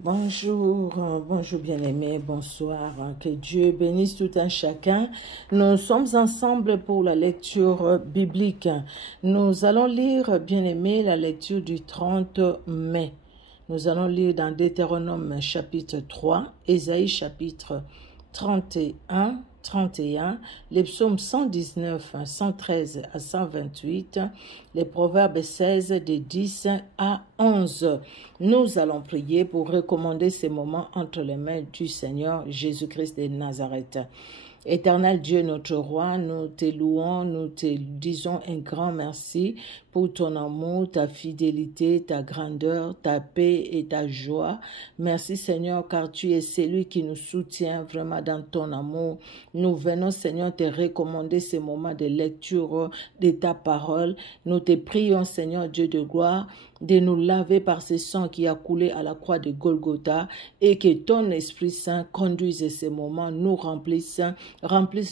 Bonjour, bonjour bien-aimés, bonsoir, que Dieu bénisse tout un chacun. Nous sommes ensemble pour la lecture biblique. Nous allons lire, bien-aimés, la lecture du 30 mai. Nous allons lire dans Deutéronome chapitre 3, Ésaïe chapitre 31, les psaumes 119, 113 à 128, les proverbes 16 de 10 à 11. Nous allons prier pour recommander ces moments entre les mains du Seigneur Jésus-Christ de Nazareth. Éternel Dieu, notre roi, nous te louons, nous te disons un grand merci pour ton amour, ta fidélité, ta grandeur, ta paix et ta joie. Merci Seigneur, car tu es celui qui nous soutient vraiment dans ton amour. Nous venons Seigneur te recommander ces moments de lecture de ta parole. Nous te prions Seigneur Dieu de gloire de nous laver par ce sang qui a coulé à la croix de Golgotha et que ton Esprit Saint conduise ces moments, nous remplisse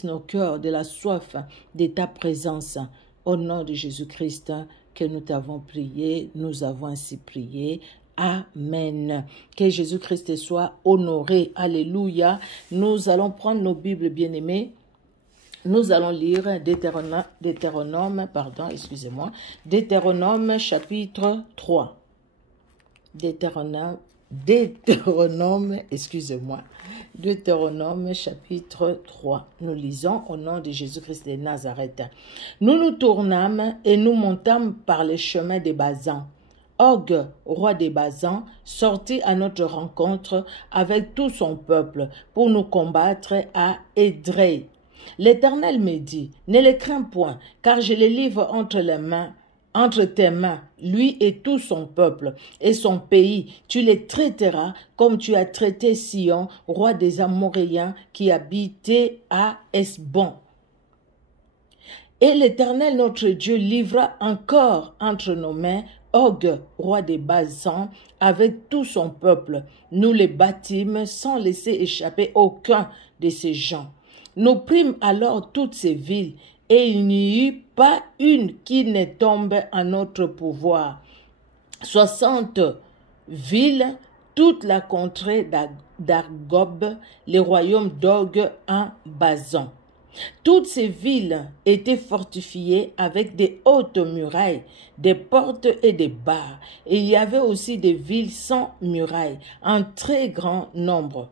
nos cœurs de la soif de ta présence. Au nom de Jésus-Christ que nous t'avons prié, nous avons ainsi prié. Amen. Que Jésus-Christ soit honoré. Alléluia. Nous allons prendre nos Bibles bien-aimées. Nous allons lire Deutéronome chapitre 3. Deutéronome chapitre 3. Nous lisons au nom de Jésus-Christ de Nazareth. Nous nous tournâmes et nous montâmes par les chemins des Basans. Og, roi des Basans, sortit à notre rencontre avec tout son peuple pour nous combattre à Édrei. L'Éternel me dit, ne les crains point, car je les livre entre tes mains, lui et tout son peuple et son pays. Tu les traiteras comme tu as traité Sion, roi des Amoréens, qui habitait à Hesbon. Et l'Éternel notre Dieu livra encore entre nos mains Og, roi des Basans, avec tout son peuple. Nous les battîmes sans laisser échapper aucun de ces gens. Nous prîmes alors toutes ces villes, et il n'y eut pas une qui ne tombe en notre pouvoir. 60 villes, toute la contrée d'Argob, le royaume d'Og en Basan. Toutes ces villes étaient fortifiées avec des hautes murailles, des portes et des barres. Et il y avait aussi des villes sans murailles, en très grand nombre.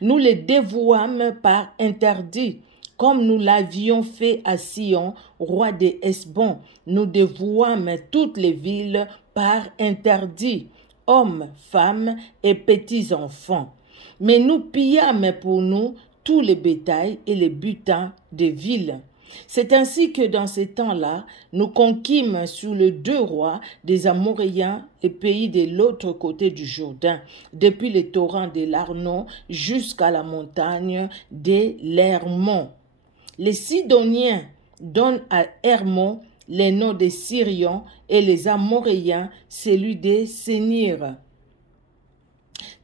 Nous les dévouâmes par interdit, comme nous l'avions fait à Sion, roi des Hesbon. Nous dévouâmes toutes les villes par interdit, hommes, femmes et petits-enfants. Mais nous pillâmes pour nous tous les bétails et les butins des villes. C'est ainsi que dans ces temps-là, nous conquîmes sous les 2 rois des Amoréens les pays de l'autre côté du Jourdain, depuis les torrents de l'Arnon jusqu'à la montagne de l'Hermon. Les Sidoniens donnent à Hermon les noms des Syriens et les Amoréens celui des Sénir.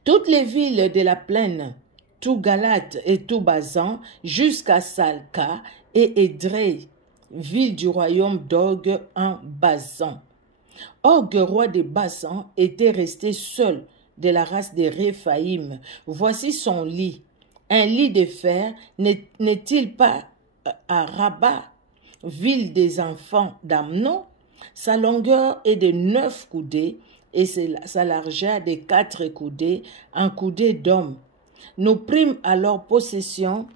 Toutes les villes de la plaine, tout Galate et tout Basan, jusqu'à Salca et Édrei, ville du royaume d'Og en Basan. Og, roi des Basan, était resté seul de la race des Réphaïm. Voici son lit. Un lit de fer n'est-il pas à Rabat, ville des enfants d'Amnon? Sa longueur est de 9 coudées et sa largeur de 4 coudées, un coudé d'homme. Nous prîmes alors possession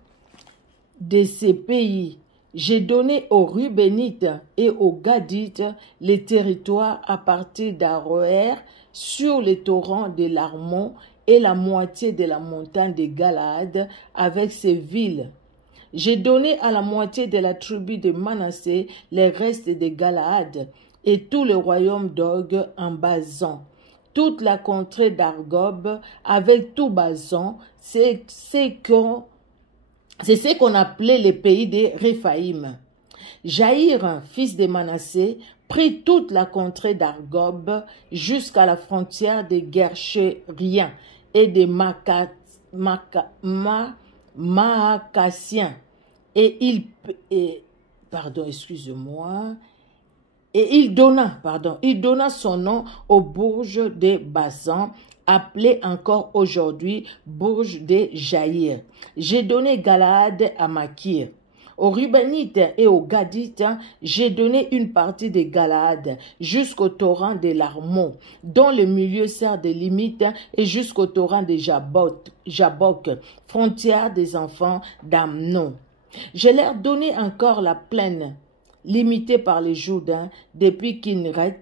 de ces pays. J'ai donné aux Rubénites et aux Gadites les territoires à partir d'Aroër sur les torrents de l'Armon et la moitié de la montagne de Galaad avec ses villes. J'ai donné à la moitié de la tribu de Manassé les restes de Galaad et tout le royaume d'Og en Basan. Toute la contrée d'Argob avec tout Basan, c'est ce qu'on appelait les pays des Réphaïm. Jaïr, fils de Manassé, prit toute la contrée d'Argob jusqu'à la frontière des Guerchériens et des Maacassiens. Et il donna son nom au bourg de Basan appelé encore aujourd'hui Bourg de Jaïr. J'ai donné Galaad à Makir. Aux Rubanites et aux Gadites, j'ai donné une partie de Galaad jusqu'au torrent de l'Armon, dont le milieu sert de limite, et jusqu'au torrent de Jabok, frontière des enfants d'Amnon. Je leur donné encore la plaine, limitée par les Jourdains, depuis Kinneret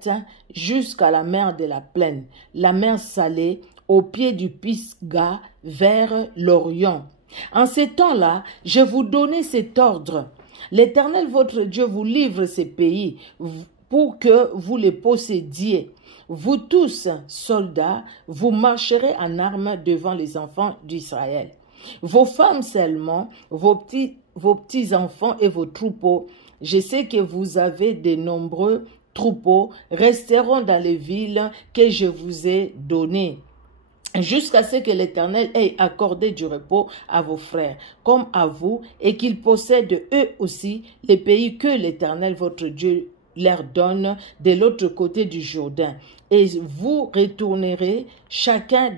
jusqu'à la mer de la plaine, la mer salée, au pied du Pisga, vers l'Orient. En ces temps-là, je vous donnais cet ordre. L'Éternel votre Dieu vous livre ces pays pour que vous les possédiez. Vous tous, soldats, vous marcherez en armes devant les enfants d'Israël. Vos femmes seulement, vos petits-enfants et vos troupeaux, je sais que vous avez de nombreux troupeaux, resteront dans les villes que je vous ai données, jusqu'à ce que l'Éternel ait accordé du repos à vos frères, comme à vous, et qu'ils possèdent eux aussi les pays que l'Éternel votre Dieu leur donne de l'autre côté du Jourdain. Et vous retournerez chacun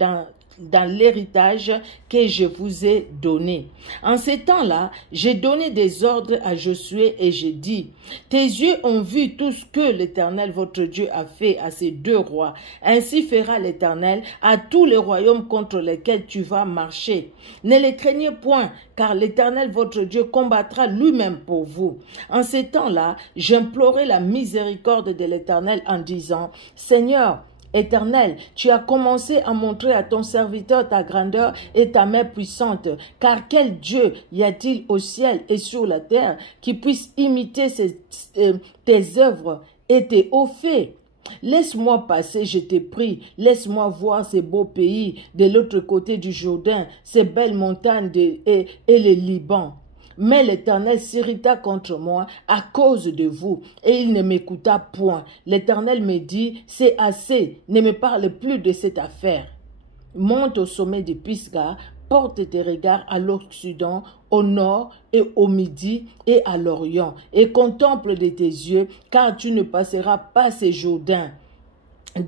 dans l'héritage que je vous ai donné. En ces temps-là, j'ai donné des ordres à Josué et j'ai dit, tes yeux ont vu tout ce que l'Éternel votre Dieu a fait à ces deux rois. Ainsi fera l'Éternel à tous les royaumes contre lesquels tu vas marcher. Ne les craignez point, car l'Éternel votre Dieu combattra lui-même pour vous. En ces temps-là, j'implorai la miséricorde de l'Éternel en disant, Seigneur, Éternel, tu as commencé à montrer à ton serviteur ta grandeur et ta main puissante, car quel Dieu y a-t-il au ciel et sur la terre qui puisse imiter tes œuvres et tes hauts faits? Laisse-moi passer, je te prie, laisse-moi voir ces beaux pays de l'autre côté du Jourdain, ces belles montagnes et le Liban. Mais l'Éternel s'irrita contre moi à cause de vous, et il ne m'écouta point. L'Éternel me dit, c'est assez, ne me parle plus de cette affaire. Monte au sommet du Pisga, porte tes regards à l'Occident, au nord et au midi et à l'Orient, et contemple de tes yeux, car tu ne passeras pas ces Jourdains.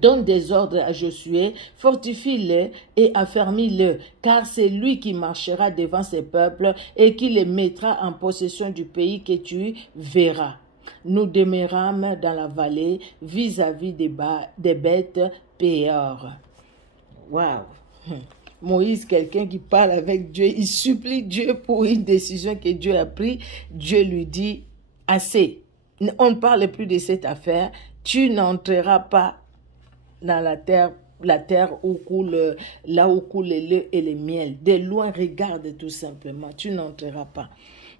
Donne des ordres à Josué, fortifie-le et affermis-le, car c'est lui qui marchera devant ses peuples et qui les mettra en possession du pays que tu verras. Nous demeurâmes dans la vallée vis-à-vis des bêtes Péor. Waouh! Moïse, quelqu'un qui parle avec Dieu, il supplie Dieu pour une décision que Dieu a prise. Dieu lui dit, assez, on ne parle plus de cette affaire, tu n'entreras pas dans la terre où coule, là où coule le lait et le miel. De loin, regarde tout simplement, tu n'entreras pas.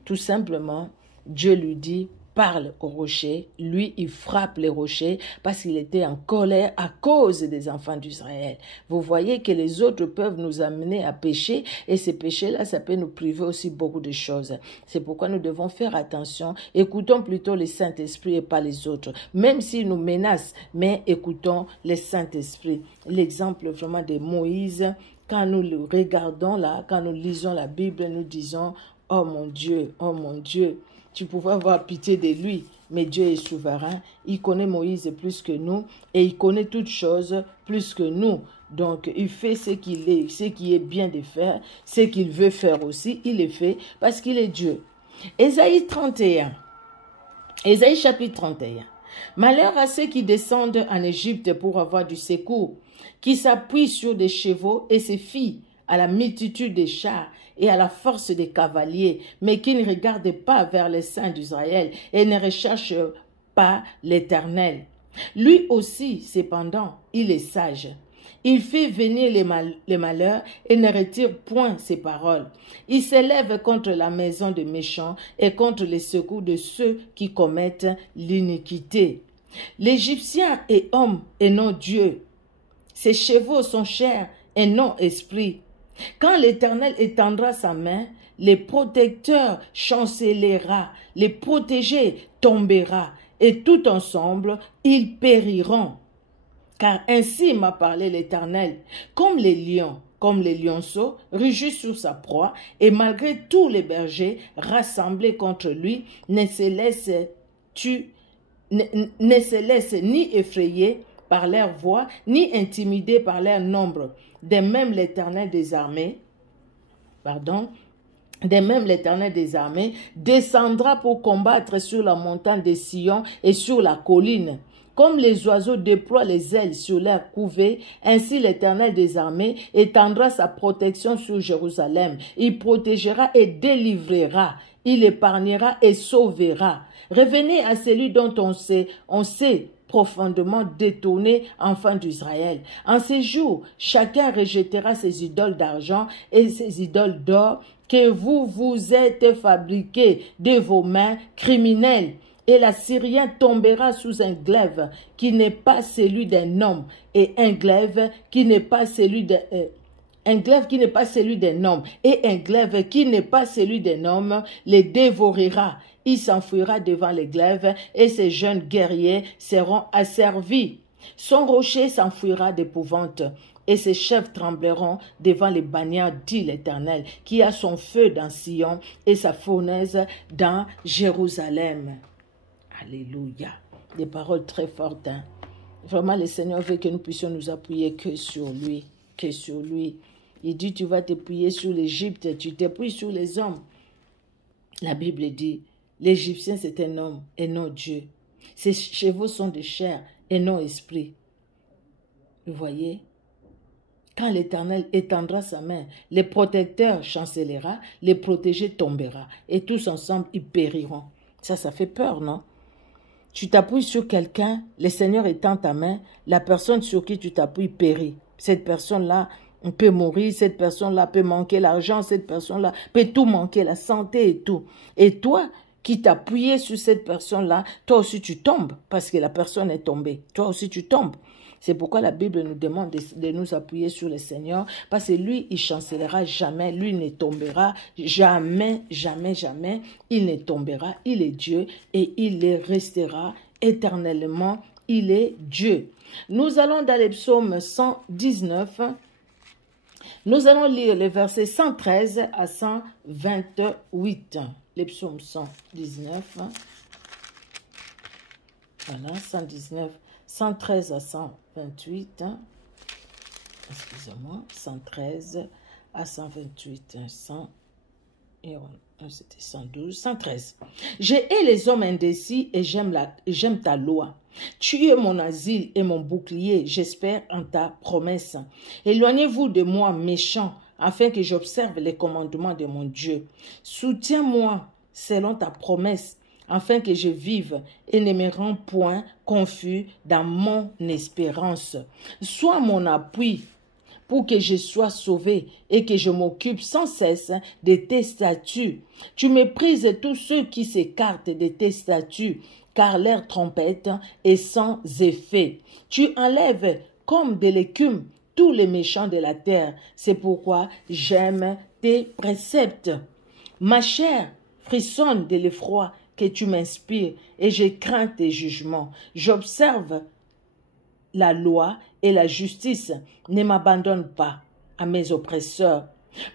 Tout simplement, Dieu lui dit, parle au rocher. Lui, il frappe les rochers parce qu'il était en colère à cause des enfants d'Israël. Vous voyez que les autres peuvent nous amener à pécher et ces péchés-là, ça peut nous priver aussi beaucoup de choses. C'est pourquoi nous devons faire attention. Écoutons plutôt le Saint-Esprit et pas les autres. Même s'ils nous menacent, mais écoutons le Saint-Esprit. L'exemple vraiment de Moïse, quand nous le regardons là, quand nous lisons la Bible, nous disons, oh mon Dieu, tu pouvais avoir pitié de lui, mais Dieu est souverain. Il connaît Moïse plus que nous et il connaît toutes choses plus que nous. Donc, il fait ce qui est bien de faire, ce qu'il veut faire aussi, il le fait parce qu'il est Dieu. Ésaïe 31. Ésaïe chapitre 31. Malheur à ceux qui descendent en Égypte pour avoir du secours, qui s'appuient sur des chevaux et se fient à la multitude des chars et à la force des cavaliers, mais qui ne regardent pas vers les saints d'Israël et ne recherchent pas l'Éternel. Lui aussi, cependant, il est sage. Il fait venir les malheurs et ne retire point ses paroles. Il s'élève contre la maison des méchants et contre les secours de ceux qui commettent l'iniquité. L'Égyptien est homme et non Dieu. Ses chevaux sont chairs et non esprit. Quand l'Éternel étendra sa main, les protecteurs chancellera, les protégés tombera, et tout ensemble, ils périront. Car ainsi m'a parlé l'Éternel, comme les lions, comme les lionceaux, rugissent sur sa proie, et malgré tous les bergers rassemblés contre lui, ne se laissent ni effrayer, par leur voix, ni intimidés par leur nombre. De même l'Éternel des armées, descendra pour combattre sur la montagne de Sion et sur la colline. Comme les oiseaux déploient les ailes sur leur couvée, ainsi l'Éternel des armées étendra sa protection sur Jérusalem. Il protégera et délivrera. Il épargnera et sauvera. Revenez à celui dont on sait profondément détourné, enfants d'Israël. En ces jours, chacun rejettera ses idoles d'argent et ses idoles d'or que vous vous êtes fabriqués de vos mains criminelles. Et l'Assyrien tombera sous un glaive qui n'est pas celui d'un homme, et un glaive qui n'est pas celui d'un homme, et un glaive qui n'est pas celui d'un homme les dévorera. Il s'enfuira devant les glaives, et ses jeunes guerriers seront asservis. Son rocher s'enfuira d'épouvante, et ses chefs trembleront devant les bannières, dit l'Éternel, qui a son feu dans Sion et sa fournaise dans Jérusalem. Alléluia. Des paroles très fortes. Hein? Vraiment, le Seigneur veut que nous puissions nous appuyer que sur lui. Que sur lui. Il dit, tu vas t'appuyer sur l'Égypte, tu t'appuies sur les hommes. La Bible dit, l'Égyptien c'est un homme et non Dieu. Ses chevaux sont de chair et non esprit. Vous voyez? Quand l'Éternel étendra sa main, les protecteurs chancellera, les protégés tombera. Et tous ensemble, ils périront. Ça fait peur, non? Tu t'appuies sur quelqu'un, le Seigneur étend ta main, la personne sur qui tu t'appuies périt. Cette personne-là peut mourir, cette personne-là peut manquer l'argent, cette personne-là peut tout manquer, la santé et tout. Et toi, qui t'appuyais sur cette personne-là, toi aussi tu tombes, parce que la personne est tombée. Toi aussi tu tombes. C'est pourquoi la Bible nous demande de nous appuyer sur le Seigneur, parce que lui, il chancellera jamais, lui ne tombera jamais, jamais, jamais. Il ne tombera, il est Dieu et il le restera éternellement, il est Dieu. Nous allons dans les psaumes 119, nous allons lire les versets 113 à 128. Les psaumes 119, voilà, 119. 113 à 128, excusez-moi, 113 à 128, 100, c'était 112, 113. Je hais les hommes indécis et j'aime ta loi. Tu es mon asile et mon bouclier, j'espère en ta promesse. Éloignez-vous de moi, méchants, afin que j'observe les commandements de mon Dieu. Soutiens-moi selon ta promesse, afin que je vive et ne me rends point confus dans mon espérance. Sois mon appui pour que je sois sauvé et que je m'occupe sans cesse de tes statuts. Tu méprises tous ceux qui s'écartent de tes statuts, car leur trompette est sans effet. Tu enlèves comme de l'écume tous les méchants de la terre. C'est pourquoi j'aime tes préceptes. Ma chair frissonne de l'effroi que tu m'inspires et je crains tes jugements. J'observe la loi et la justice. Ne m'abandonne pas à mes oppresseurs.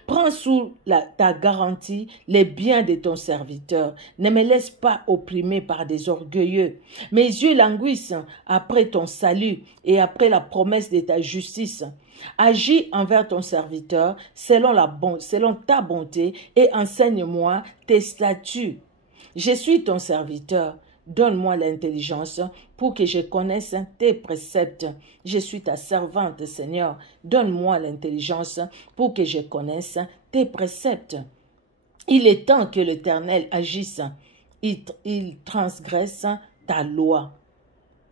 Prends sous ta garantie les biens de ton serviteur. Ne me laisse pas opprimer par des orgueilleux. Mes yeux languissent après ton salut et après la promesse de ta justice. Agis envers ton serviteur selon ta bonté et enseigne-moi tes statuts. Je suis ton serviteur, donne-moi l'intelligence pour que je connaisse tes préceptes. Je suis ta servante, Seigneur, donne-moi l'intelligence pour que je connaisse tes préceptes. Il est temps que l'Éternel agisse, il transgresse ta loi.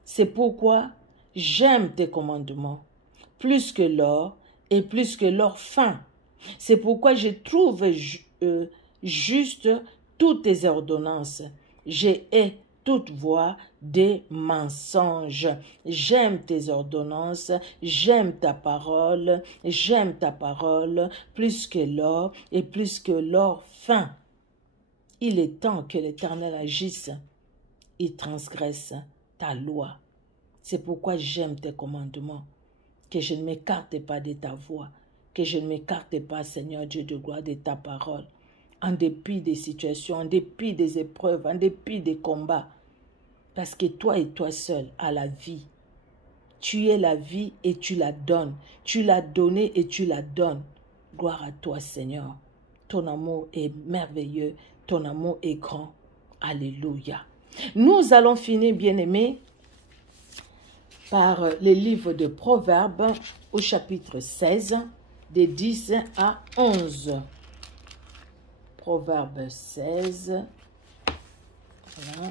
C'est pourquoi j'aime tes commandements, plus que l'or et plus que l'or fin. C'est pourquoi je trouve juste toutes tes ordonnances. Je hais toute voie des mensonges. J'aime tes ordonnances, j'aime ta parole plus que l'or et plus que l'or fin. Il est temps que l'Éternel agisse, il transgresse ta loi. C'est pourquoi j'aime tes commandements, que je ne m'écarte pas de ta voix, que je ne m'écarte pas, Seigneur Dieu de gloire, de ta parole. En dépit des situations, en dépit des épreuves, en dépit des combats. Parce que toi et toi seul as la vie. Tu es la vie et tu la donnes. Tu l'as donnée et tu la donnes. Gloire à toi, Seigneur. Ton amour est merveilleux. Ton amour est grand. Alléluia. Nous allons finir, bien-aimés, par les livres de Proverbes au chapitre 16, des 10 à 11. Proverbe 16. Voilà.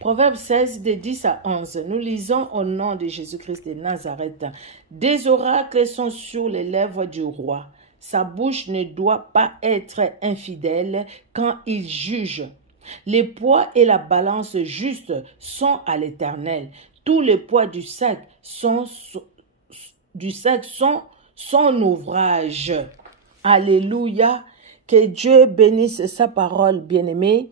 Proverbe 16, des 10 à 11. Nous lisons au nom de Jésus-Christ de Nazareth. Des oracles sont sur les lèvres du roi. Sa bouche ne doit pas être infidèle quand il juge. Les poids et la balance juste sont à l'Éternel. Tous les poids du sac sont son ouvrage. Alléluia. Que Dieu bénisse sa parole, bien-aimés.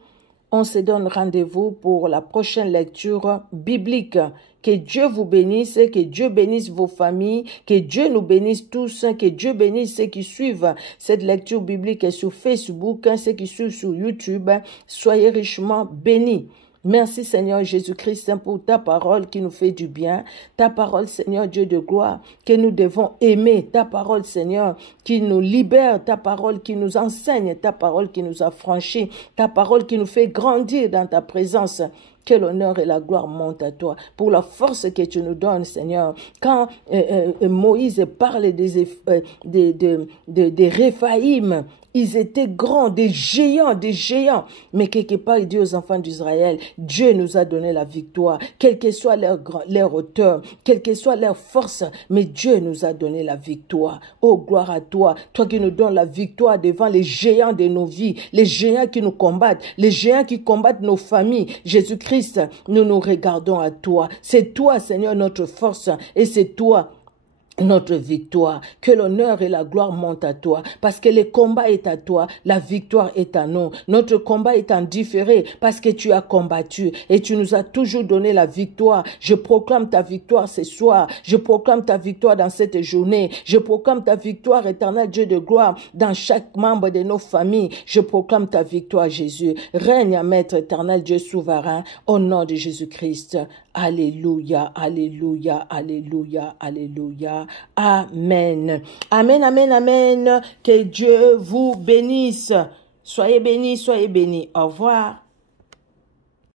On se donne rendez-vous pour la prochaine lecture biblique. Que Dieu vous bénisse, que Dieu bénisse vos familles, que Dieu nous bénisse tous, que Dieu bénisse ceux qui suivent cette lecture biblique sur Facebook, ceux qui suivent sur YouTube. Soyez richement bénis. Merci Seigneur Jésus-Christ pour ta parole qui nous fait du bien. Ta parole Seigneur Dieu de gloire que nous devons aimer. Ta parole Seigneur qui nous libère. Ta parole qui nous enseigne. Ta parole qui nous affranchit. Ta parole qui nous fait grandir dans ta présence. Que l'honneur et la gloire montent à toi pour la force que tu nous donnes, Seigneur. Quand Moïse parle des Réphaïm, ils étaient grands, des géants. Mais quelque part, il dit aux enfants d'Israël, Dieu nous a donné la victoire. Quelle que soit leur hauteur, quelle que soit leur force, mais Dieu nous a donné la victoire. Oh, gloire à toi. Toi qui nous donnes la victoire devant les géants de nos vies, les géants qui nous combattent, les géants qui combattent nos familles. Jésus-Christ, nous nous regardons à toi. C'est toi, Seigneur, notre force, et c'est toi notre victoire. Que l'honneur et la gloire montent à toi, parce que le combat est à toi, la victoire est à nous. Notre combat est en différé, parce que tu as combattu et tu nous as toujours donné la victoire. Je proclame ta victoire ce soir, je proclame ta victoire dans cette journée, je proclame ta victoire, éternel Dieu de gloire, dans chaque membre de nos familles. Je proclame ta victoire, Jésus. Règne à Maître éternel Dieu souverain, au nom de Jésus-Christ. Alléluia, alléluia, alléluia, alléluia. Amen. Amen, amen, amen. Que Dieu vous bénisse. Soyez bénis, soyez bénis. Au revoir.